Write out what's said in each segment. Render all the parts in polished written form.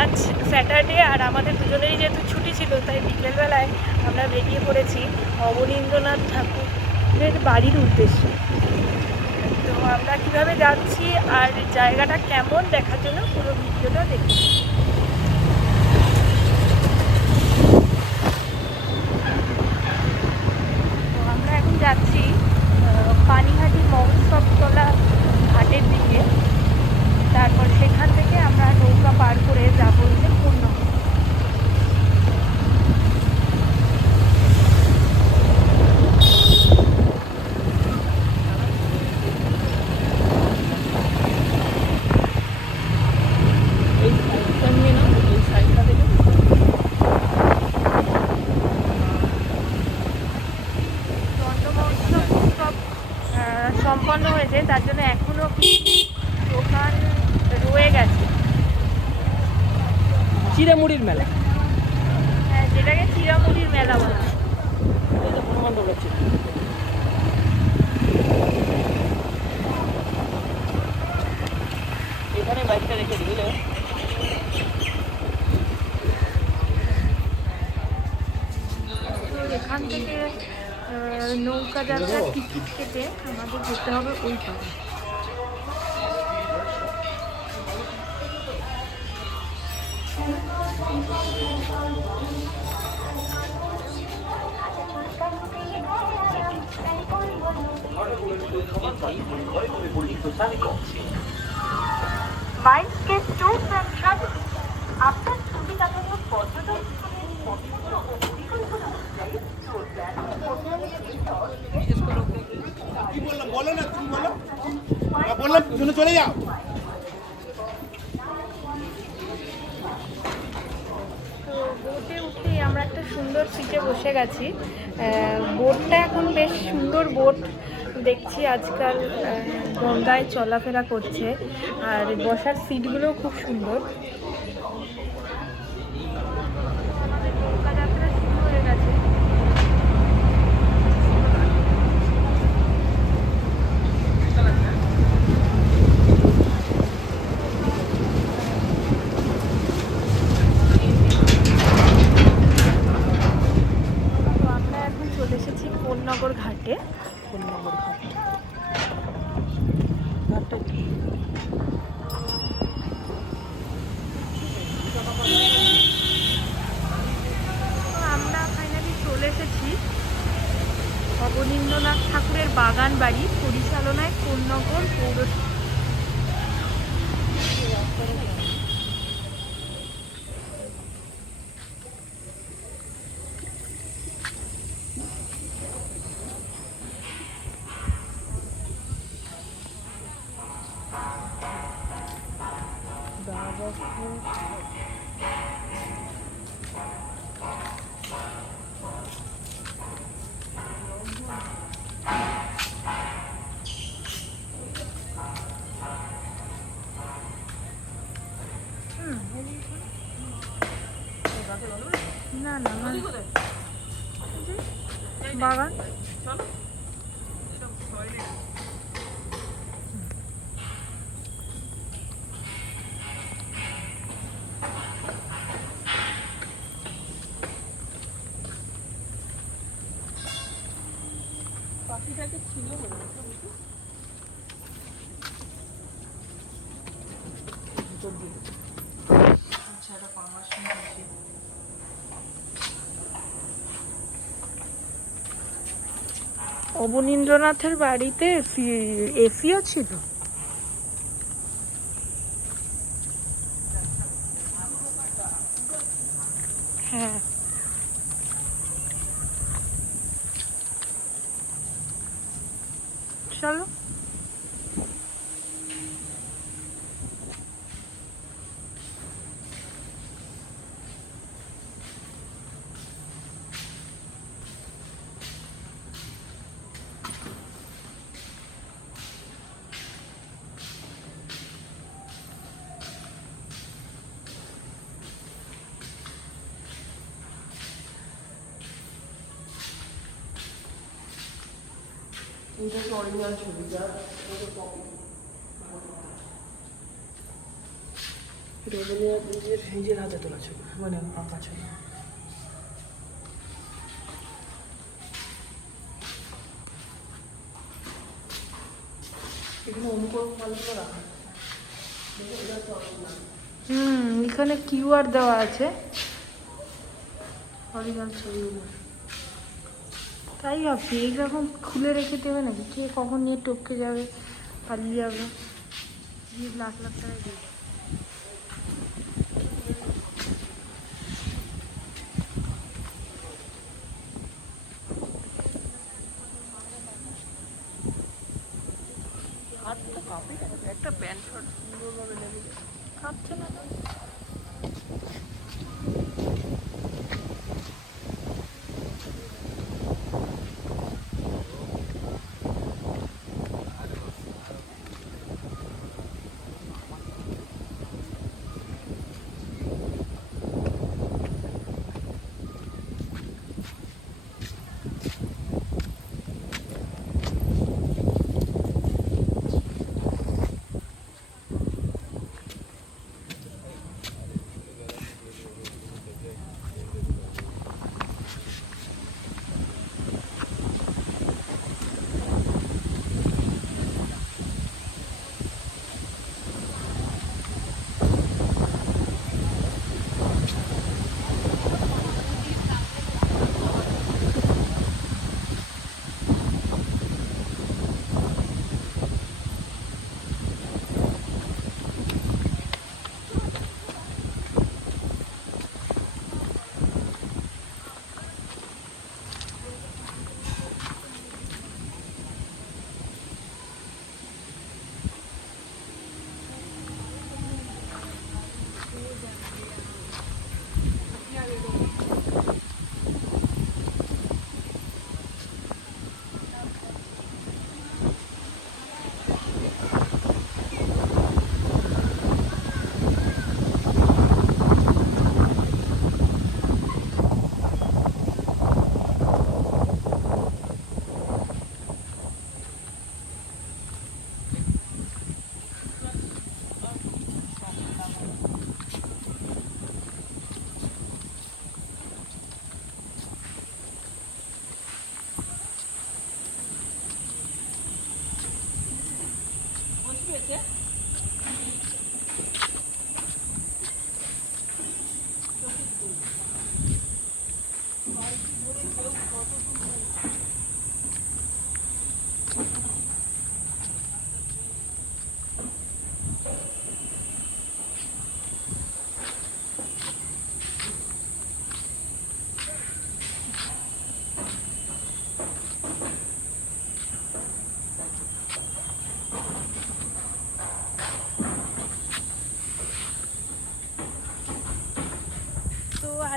আজ স্যাটারডে আর আমাদের দুজনেরই যেহেতু ছুটি ছিল, তাই বিকেলবেলায় আমরা বেরিয়ে পড়েছি অবনীন্দ্রনাথ ঠাকুরের বাড়ির উদ্দেশ্যে। তো আমরা কিভাবে যাচ্ছি আর জায়গাটা কেমন দেখার জন্য পুরো ভিডিওটা দেখি। তো আমরা এখন যাচ্ছি পানিহাটি মহোৎসবতলা ঘাটের দিকে। তারপর সেখান থেকে আমরা নৌকা পার করে যাবো হচ্ছে পূর্ণনগর। সম্পন্ন হয়েছে, তার জন্য এখনো দোকান রয়ে গেছে। চিড়ামুড়ির মেলা, হ্যাঁ, যেটাকে চিড়ামুড়ির মেলা বলে। এখানে বাইকটা রেখে দিই। এখান থেকে নৌকা যাত্রার টিকিট কেটে আমাদের যেতে হবে ওই পারে। আপনার সুবিধাজনক পর্যটন কি বললাম বলো না, তুমি বলো, বললাম তুমি চলে যাও। তো বোটে উঠেই আমরা একটা সুন্দর সিটে বসে গেছি। বোটটা এখন বেশ সুন্দর বোট দেখছি, আজকাল গঙ্গায় চলাফেরা করছে, আর বসার সিটগুলোও খুব সুন্দর। আমাদের নৌকা যাত্রা শুরু হয়ে গেছে। চলে এসেছি পূর্ণনগর ঘাটে। পূর্ণনগর ঘাট, আমরা ফাইনালি চলে এসেছি অবনীন্দ্রনাথ ঠাকুরের বাগান বাড়ি পরিচালনায় পূর্ণনগর পৌরসভা। না না বাগান পাখিটাকে ছিল অবনীন্দ্রনাথের বাড়িতে এসিও ছিল। হ্যাঁ, চলো। এটা তো অরিজিনাল ছবি, যা রবীন্দ্রনাথ নিজের হাতে তোলা ছবি, মানে আঁকা ছবি। এখানে অনুকরণ মালগুলো রাখা আছে। দেখো, এটা তো অরিজিনাল। এখানে কিউআর দেওয়া আছে অরিজিনাল ছবিগুলো। তাই ভাবছি এইরকম খুলে রেখে দেবে নাকি, কে কখন নিয়ে টপকে যাবে, পালিয়ে যাবে, লাখ লাখ টাকায় দিয়ে দেবে। হাত তো কাঁপে কেন? একটা প্যান্ট শার্ট সুন্দরভাবে লেগে যায়। কাঁপছে না তো?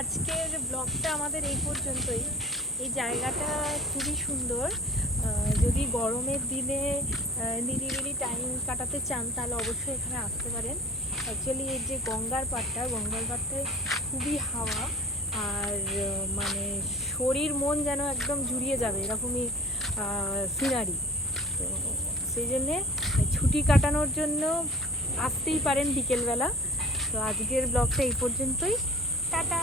আজকের ব্লগটা আমাদের এই পর্যন্তই। এই জায়গাটা খুবই সুন্দর। যদি গরমের দিনে নিরিবিলি টাইম কাটাতে চান তাহলে অবশ্যই এখানে আসতে পারেন। অ্যাকচুয়ালি এর যে গঙ্গার পাড়টায় খুবই হাওয়া, আর মানে শরীর মন যেন একদম জুড়িয়ে যাবে এরকমই সিনারি। তো সেই জন্যে ছুটি কাটানোর জন্য আসতেই পারেন বিকেলবেলা। তো আজকের ব্লগটা এই পর্যন্তই। টাটা।